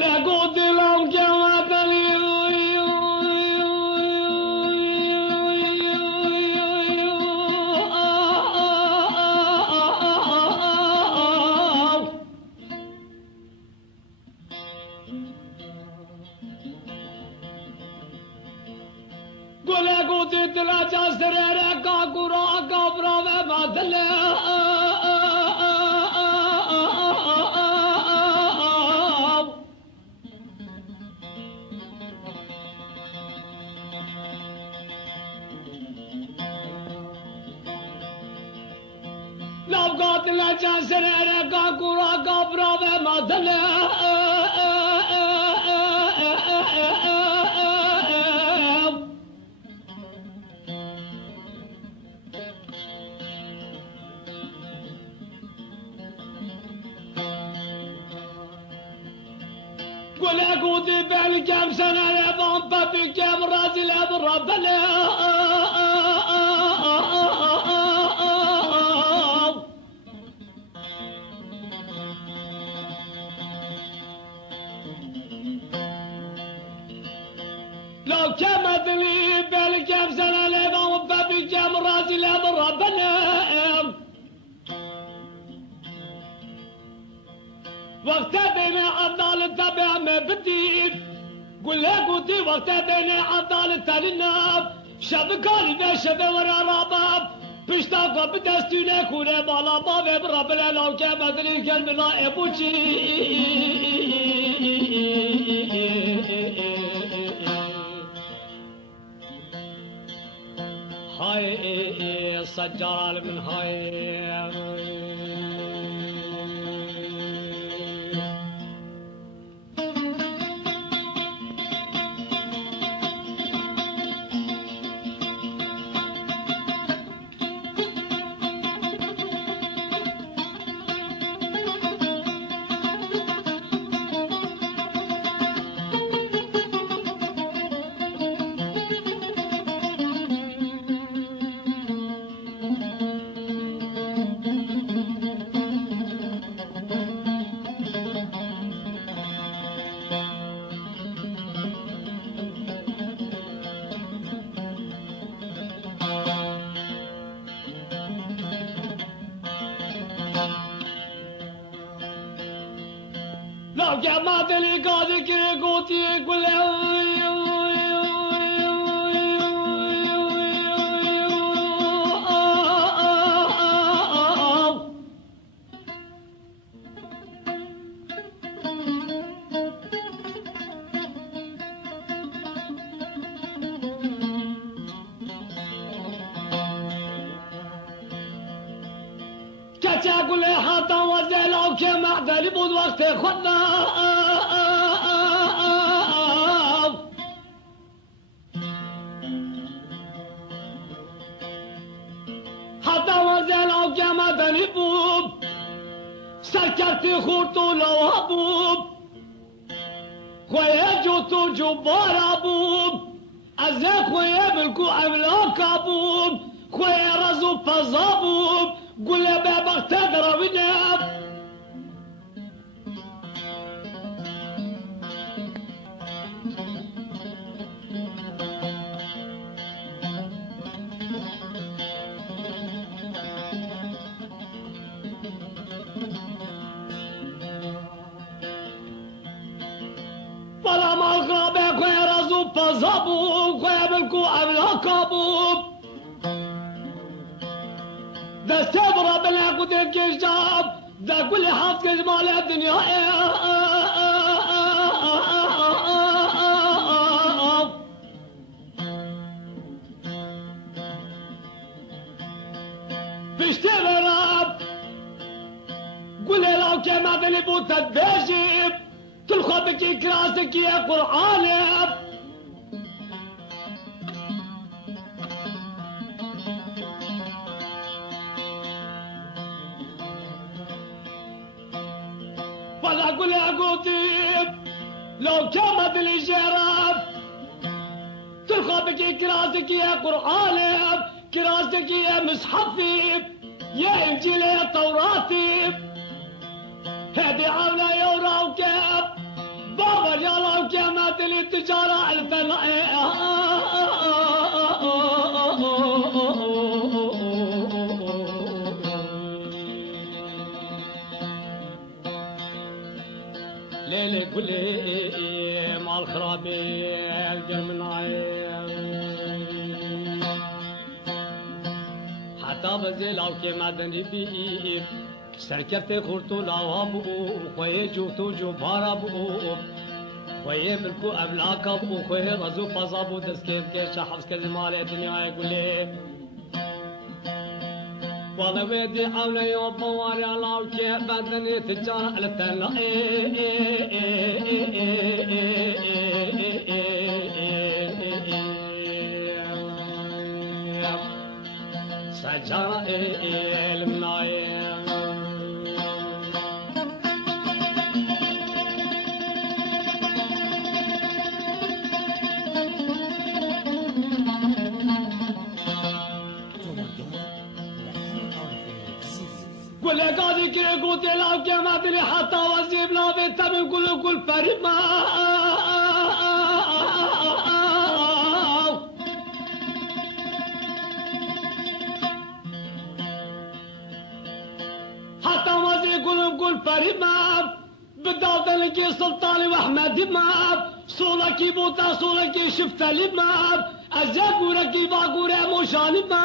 قل قلت لهم كما تليل تلا جاسر رکا قرآن کا براوے مادلے لوگا تلا جاسر رکا قرآن کا براوے مادلے قلت بالكم سنة لبان بابكم رازل بربنا لو كما تلي بالكم سنة لبان بابكم رازل بربنا وقت بين عضال تبع ما بدي قل لك قلتي وقت بين عضال تلنا شبكالي ما شبه ورا رباب بشتاق بدستينا كوري بالا بابي برب العلا كما تلي كلمنا ابوشي هاي سجال من هاي لو جمعت لي قاضي كي قوتي يقول تقول حتى وزلوا كما قلب وقت خدنا حتى وزلوا كما قلب سكرت خورتو لو هبوب خويا جوتو جبار ابوب ازاك خويا ملكو عملاك ابوب خويا رزو فزابوب قول يا بابا تقرا ونام فلا ما الغرابة خويا رزو فزابوب خويا ملكو عملاك ابوب ده سبرة بلا قد الجاب ده كل حاط مال الدنيا بيشتغل راب قول لو كما بلبوت الدجيب تلخبك كراسك يا قرآن ولا اقول يا قطيب لو كانت الجراف تلقى كراسك يا قرآن كراسك يا مصحفي يا انجيل يا توراتي هذه عامله يا راوكب تجارة ليلة كلي مع الخرابي حتى بزيل او كما دنبي سركبت خورتو لاوابو خوي جوتو جو بارابو خوي ملكو املاكابو خوي رزو فازابو دسكيت كيش حفظ كلمال الدنيا يقولي والله ودي حولي يوم واري الله وكيف بدني تجارة للتلا سجارة المنايا قل قاضي كي قلت لا كما تري حتى وزيب لا بيتم كل فريق ما حتى وزيب كل فريق ما بدأت لك سلطاني واحمد ما صولك بوتا صولك شفت لي ما ازاقورك باقوري مشاني ما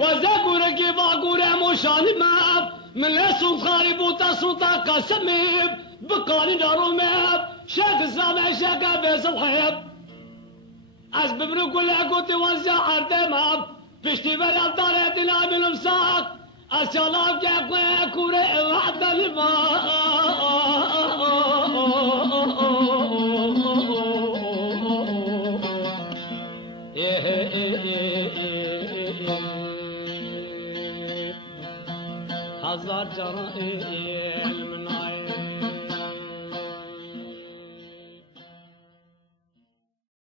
وزاقورك باقوري مشاني ما من لسون خارب وتصوتا قسميب بقاني داروميب شاك الزامع شاك بيس الحيب أسبب كل قوت وزع عردماب بشتي بلا دارت العمل مساق أسيالاب جاكوي كوري وحد الماء هزار جرائم من